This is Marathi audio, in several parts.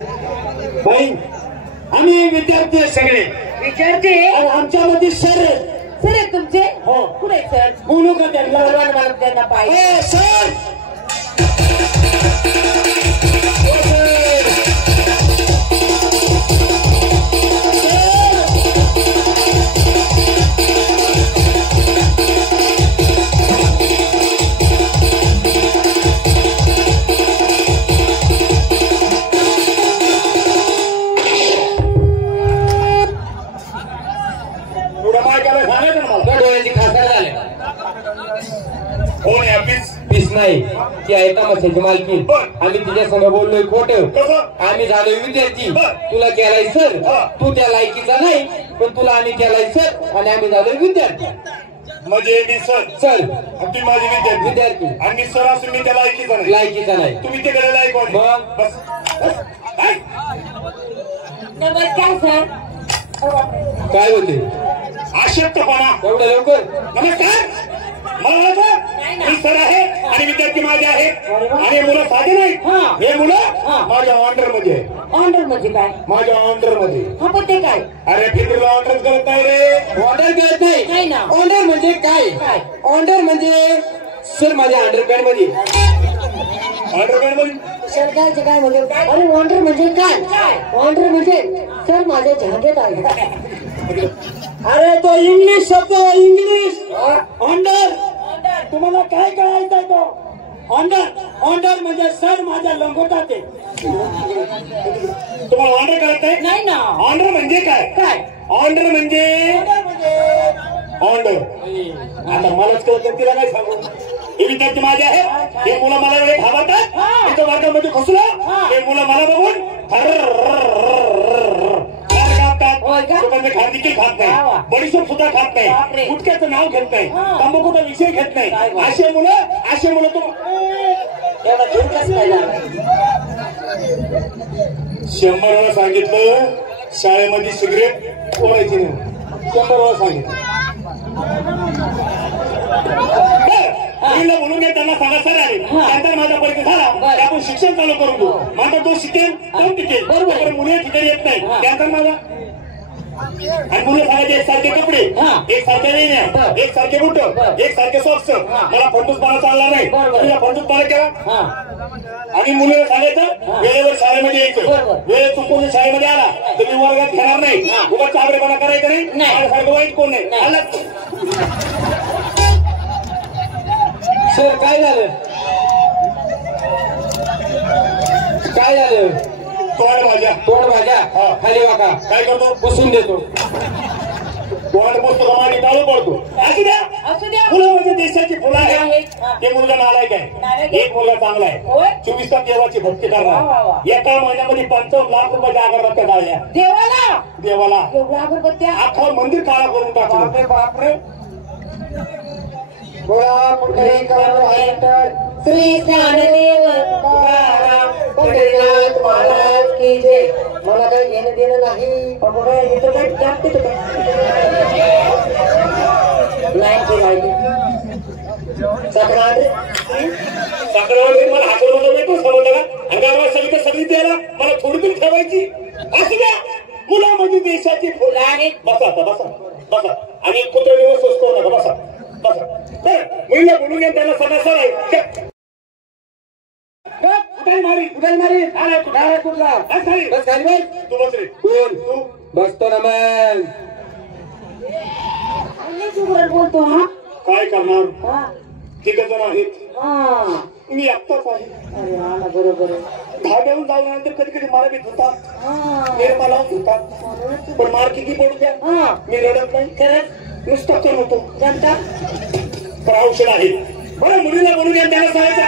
बाई आम्ही विद्यार्थी सगळे विद्यार्थी आमच्यामध्ये सर सर आहेत तुमचे हो कुठे सर बोलू का त्यांना मला त्यांना पाहिजे सर नाही ती आहे तमाशाची मालकी आम्ही तिच्या संग बोललोय खोट आम्ही झालोय विद्यार्थी तुला केलाय सर तू त्या लायकीचा नाही पण तुला आम्ही केलाय सर आणि आम्ही झालोय विद्यार्थी म्हणजे मी सर सर ती माझी विद्यार्थी आणि सर असून मी त्या लायकीचा नाही तुम्ही ते करायला लायक बस नमस्कार सर काय होते आशक्तपणा एवढं लवकर नमस्कार मला मी सर आहे आणि विद्यार्थी माझे आहे आणि मुलं साधे नाहीत हे मुलं माझ्या ऑर्डर मध्ये ऑर्डर म्हणजे काय माझ्या ऑर्डर मध्ये हा पण ते काय अरे फिरला ऑर्डर करत नाही रे ऑर्डर करत नाही ना ऑर्डर म्हणजे काय ऑर्डर म्हणजे सर माझ्या अंडरपॅड मध्ये अंडरपॅड मध्ये सरकारचे काय म्हणजे अरे ऑर्डर म्हणजे काय ऑर्डर म्हणजे सर माझ्या झंझट आहे अरे तो इंग्लिश शब्द इंग्लिश ऑर्डर तुम्हाला काय कळायचंय तो ऑर्डर ऑर्डर म्हणजे सर माझ्या लंगोटात आहे तुम्हाला ऑर्डर करत नाही ना ऑर्डर म्हणजे काय काय ऑर्डर म्हणजे ऑर्डर आता मलाच कळत तिला काय सांगू हे विद्यार्थी माझे आहे हे मुलं मला एवढे घाबरतात तिथं वर्गामध्ये घुसलं हे मुलं मला बघून खात देखील खात नाही बडीशोप सुद्धा खात नाही गुटख्याचं नाव घेत नाही तंबाखूचा विषय घेत नाही असे मुलं तो 100 वेळा सांगितलं शाळेमध्ये सिगरेट ओढायची नाही 100 वेळा सांगितलं बोलून घे त्यांना सांगा सर आले त्यानंतर माझा परिचय झाला आपण शिक्षण चालू करून देऊ मात्र तो शिकेल तो टिकेल बरोबर मुली ठिकाणी येत नाही त्यानंतर माझा आणि मुलं सांगायचे एक सारखे कपडे एक सारखे लेण्या एक सारखे बुट एक सारखे सॉक्स मला फंटूसपणा चालला नाही तुला फंटूसपणा केला आणि मुलीला सांगायचं वेळेवर शाळेमध्ये यायचं वेळ चुकून शाळेमध्ये आला तर मी वर्गात घेणार नाही उगा चाबरेपणा करायचं नाही सारखं वाईट कोण नाही आलं सर काय झालं तोंड भाज्या खाली वाका काय करतो पुसून देतो तोंड पुसतो माझी टाळू पडतो असू द्या फुलं म्हणजे देशाची फुलं आहे ते मुलगा नालायक आहे एक मुलगा चांगला आहे 24 तास देवाची भक्ती करणार एका महिन्यामध्ये 55 लाख रुपयाच्या अगरबत्त्या डाळल्या देवाला अगरबत्त्या अख्खं मंदिर काळा करून टाकलं बापरे गोळा कुठेही श्री ज्ञानदेव तुकाराम पंढरीनाथ महाराज की जय मला काही घेणं देणं नाही इथं काय जास्त साखरवाडी मला हातवर येतो समजलं का अंगावर सगळी तर सगळी द्यायला मला थोडी तरी ठेवायची असू द्या मुलामध्ये देशाची फुलं आहेत बसा बसा आणि कुत्रा दिवस असतो नका बसा मुलीला बोलून घ्या त्यांना सगळं सर आहे कुठे मारी अरे कुठला बस खाली तू बस रे कोण तू बसतो ना मग बोलतो हा काय करणार 3 जण आहेत मी एकटाच आहे अरे हा ना बरोबर धाब्याहून जाऊनंतर कधी कधी मारा बी धुतात मला धुतात पण मार किती पडू द्या मी रडत नाही खरंच नुसतं करून होतो जनता तर औषध आहे बरं मुलीला बोलून या त्याला सांगायचं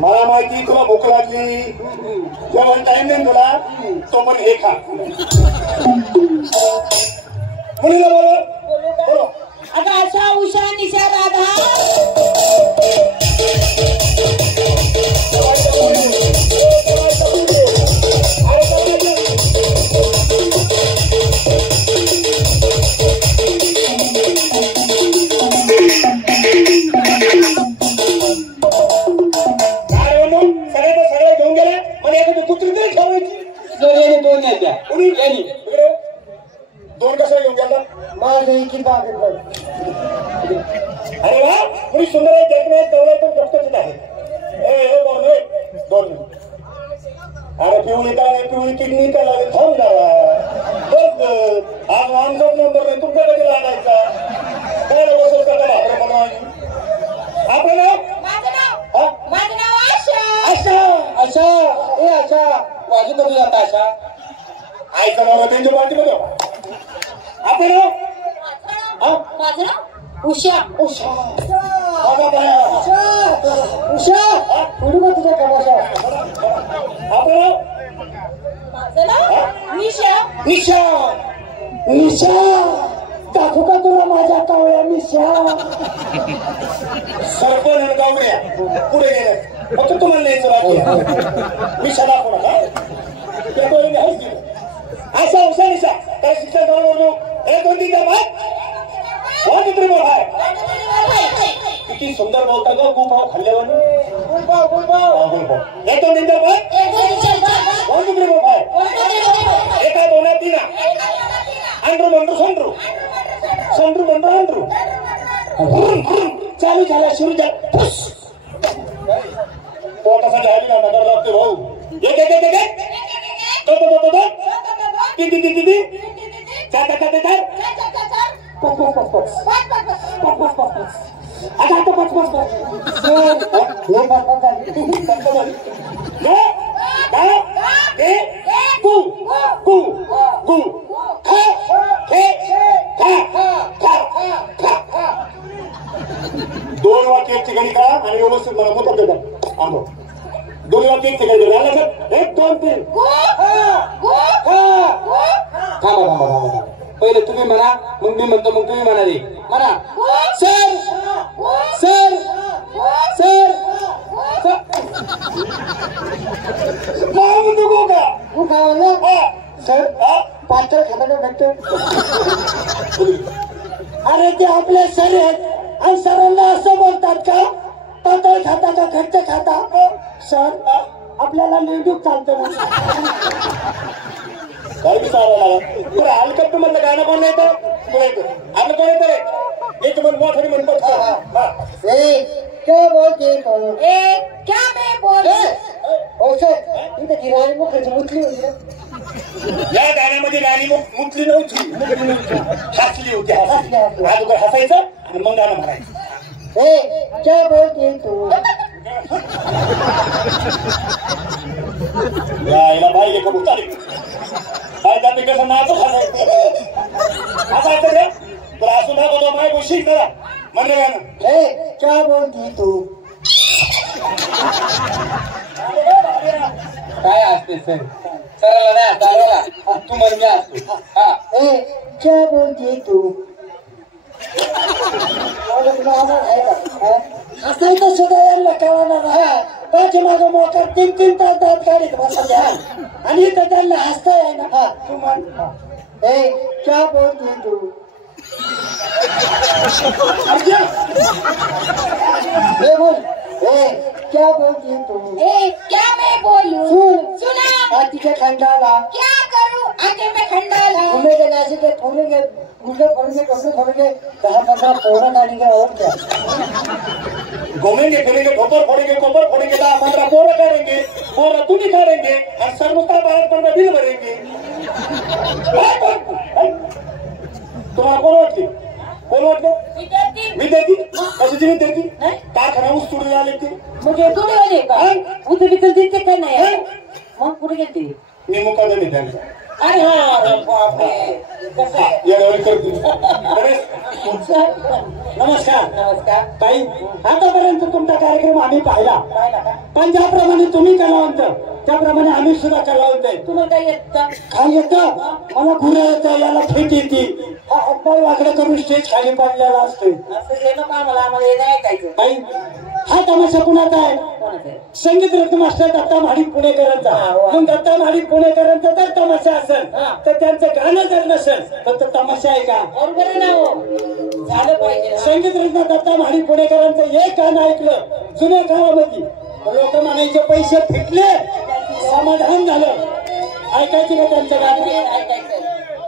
मला माहिती तुला भूक लागली जेवण टाइम नाही तुला तो पण हे खा मुलीला बोलो आता अशा उषा निशा राधा दोन येत्या कुणी यांनी इकडे दोन कशा घेऊन गेला माझं इथे बागेत बघ. अरे वा पुरी सुंदर आहे देखणे तेवढे पण डॉक्टरचे आहे ए दोन दोन अरे पिवळी काय नाही पिवळी किडनी काय लागेल थांब जावा बस आज आमचाच नंबर नाही तुमचा कधी लागायचा काय वसूल करता आपलं नाव माझं नाव आशा. आशा आशा ए आशा वाजू कधी जाता आशा आईचं नाव त्यांच्या पार्टीमध्ये आपलं नाव माझं नाव उषा. उषा पुढे मग तुझ्या कमाशा. आपलं माझं नाव निशा. निशा निशा टाकू का तुला माझ्या कावळ्या मिशा. सरपण आणि गावड्या पुढे गेले फक्त तुम्हाला न्यायचं बाकी निशा दाखवू नका त्या डोळ्याने हाच गेलं असा उषा निशा काय शिक्षण करून एक दोन तीन one two three four five किती सुंदर बोलता ग गुपाव खाल्ल्यावर एक दोन तीन चार पाच one two three four five एका दोन तीन अंड्रू मंड्रू संड्रू संड्रू मंड्रू अंड्रू चालू झाला सुरू झाला पोटासा झाली ना नगर लागते भाऊ एक एक एक एक तो किती किती किती चार चार चार चार पच पच पच पच पच पच पच पच. आता आता पच पच पच हे पच पच झाली. कु कु कु खा खे खा खा खा खा दोन वाक्य एक ठिकाणी करा आणि व्यवस्थित मला मोठं देतात आंबो दोन वाक्य एक ठिकाणी झालं सर एक दोन तीन थांबा थांबा थांबा पहिले तुम्ही म्हणा मग मी म्हणतो मग तुम्ही म्हणा रे म्हणा सर सर सर म्हणतो का तू काय म्हणलं सर पातळ खाताना भेटतो. अरे ते आपले सर आहेत आणि सरांना असं बोलतात का पातळ खाता का घट्ट खाता. सर आपल्याला निवडूक चालतं ना. काय बी सांगायला लागला हलकट म्हणलं गाणं कोण नाही तर कोण येतं आपलं कोण येतं एक म्हण मोठं म्हणतात क्या बोलते क्या मैं बोल हो सर इथे गिराणी मुखाची मुतली होती ना. या गाण्यामध्ये गाणी मुतली नव्हती हसली होती अगोदर हसायचं आणि मग गाणं म्हणायचं क्या बोलते तू. यायला बाई का उतारी काय जाते कसं नाच हसायचं रे तुला असून दाखवतो माय गोष्टी करा म्हणलं गाणं क्या बोलती तू. काय असते सर सराला नाही चालवायला तू म्हण मी असतो हा क्या बोलती तू. असायचं सुद्धा यांना कळणार हा माझे माझं मोकार तीन तीन तास दात काढीत बसा आणि इथं त्यांना हसता आहे ना. हा तू म्हण क्या बोलती तू. बोल क्या बोलती तू. क्या मैं बोलूं सुना तिच्या खंडाला क्या करूं आगे मैं खंडाला घुमेगे नाचेगे फोड़ेगे गुंडे फोड़ेगे कपड़े फोड़ेगे 10-15 पोरं काढेंगे और क्या. घूमेंगे फिरेंगे ठोकर फोड़ेंगे कोपर फोड़ेंगे 10-15 पोरं काढेंगे पोरं तुम्ही काढेंगे आणि सर्वता भारत पंधरा बिल भरेंगे तुम्हाला कोण वाटते कोण वाटलं विद्यार्थी कशाची विद्यार्थी कारखाना ऊस तोडून आले ते म्हणजे तुम्ही आले का उद्या विकल दिसते का नाही मग पुढे गेलते मी मुकादम आहे त्यांचा अरे हा बापरे कसं आहे? यावेळी करते नमस्कार नमस्कार ताई आतापर्यंत तुमचा कार्यक्रम आम्ही पाहिला पण ज्याप्रमाणे तुम्ही कलावंत त्याप्रमाणे आम्ही सुद्धा कलावंत आहे. तुम्हाला काय येतं काय येतं मला गुन्हा येतं याला फेक येते हा हातपाय वाकडं करून स्टेज खाली पडलेला असतोय. असं येणं का आम्हाला हे नाही ऐकायचं ताई हा तमाशा कुणाचा आहे. कोणाचं आहे? संगीत रत्न मास्टर दत्ता महाडिक पुणेकरांचा. मग दत्ता महाडिक पुणेकरांचा जर तमाशा असेल तर त्यांचं गाणं जर नसेल तर तो तमाशा आहे का. बरोबर आहे ना हो झालं पाहिजे ना. संगीत रत्न दत्ता महाडिक पुणेकरांचं एक गाणं ऐकलं जुन्या काळामध्ये लोक म्हणायचे पैसे फिटले समाधान झालं ऐकायची का त्यांचं गाणं?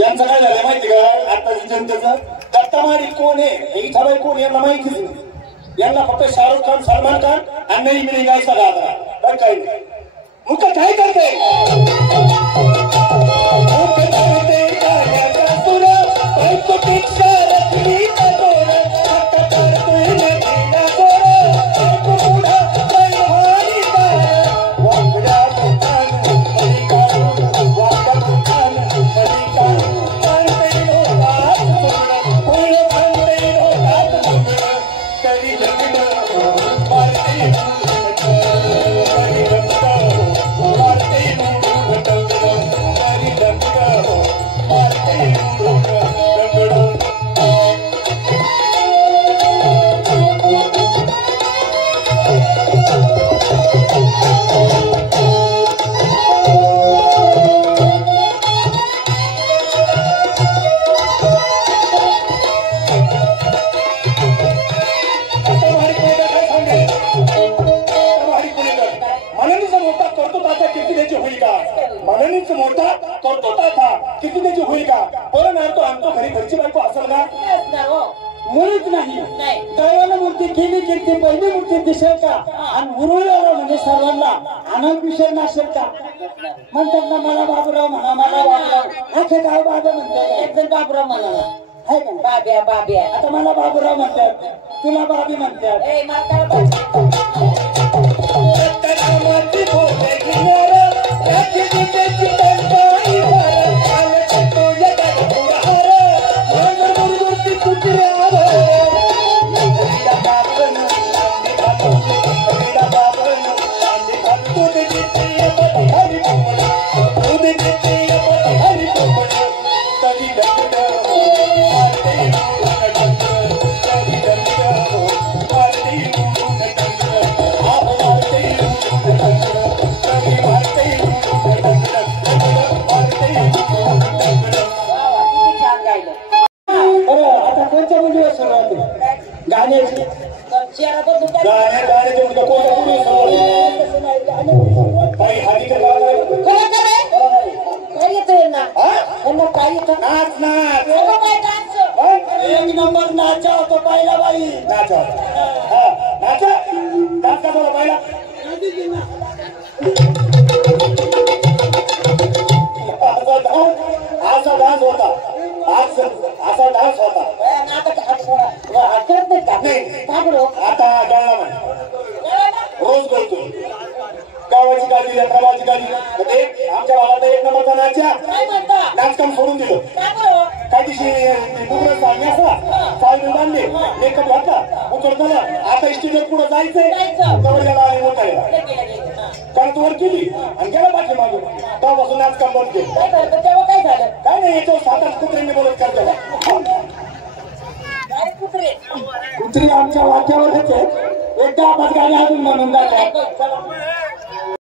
यांचं काय झालं माहिती का? आता जनतेचं दत्तामारी कोण आहे हे इथं कोण यांना माहितीच नाही. यांना फक्त शाहरुख खान, सलमान खान आणि नाही मिळेल गायचा गाजरा पण काही नाही. मुख काय करते मुळीच नाही. दैवाला मूर्ती केली कीर्ती पहिली मूर्ती दिसेल का आणि उरुळ्याला म्हणजे सर्वांना आनंद विषय नसेल का म्हणतात ना मला बाबूराव म्हणा मला बाबूराव असे गाव बाबा म्हणतात. एक जण बाबूराव म्हणाला आहे का बाब्या बाब्या आता मला बाबूराव म्हणतात तुला बाबी म्हणतात. आता कोणत्या मुलीवर सुरुवात आहे? गाण्याची गाण्याचे म्हणतो कोणत्या मुलीवर सुरुवात? काही हानिकर नाच नाच एक नंबर नाचा होतो पहिला बाई नाचा होता नाचा डान्स कसा होता पहिला असा डान्स होता असा डान्स होता आता गाळला रोज बोलतो गावाची गाडी लेकराची गाडी आमच्या भागात एक नंबरचा नाचा नाचकाम सोडून दिलं काही दिवशी डुगर सामने असला सावली बांधले मेकअप घातला उतर झाला आता स्टेजवर पुढे जायचंय जवळ गेला आणि मोठा कारण तू वर केली आणि गेला बाकी मागून तेव्हापासून नाचकाम बंद केलं तेव्हा काय झालं काय नाही याच्यावर 7-8 कुत्र्यांनी बोलत करतो कुत्रे कुत्री आमच्या वाक्यावरच आहे एकदा आपण गाणी अजून म्हणून जातो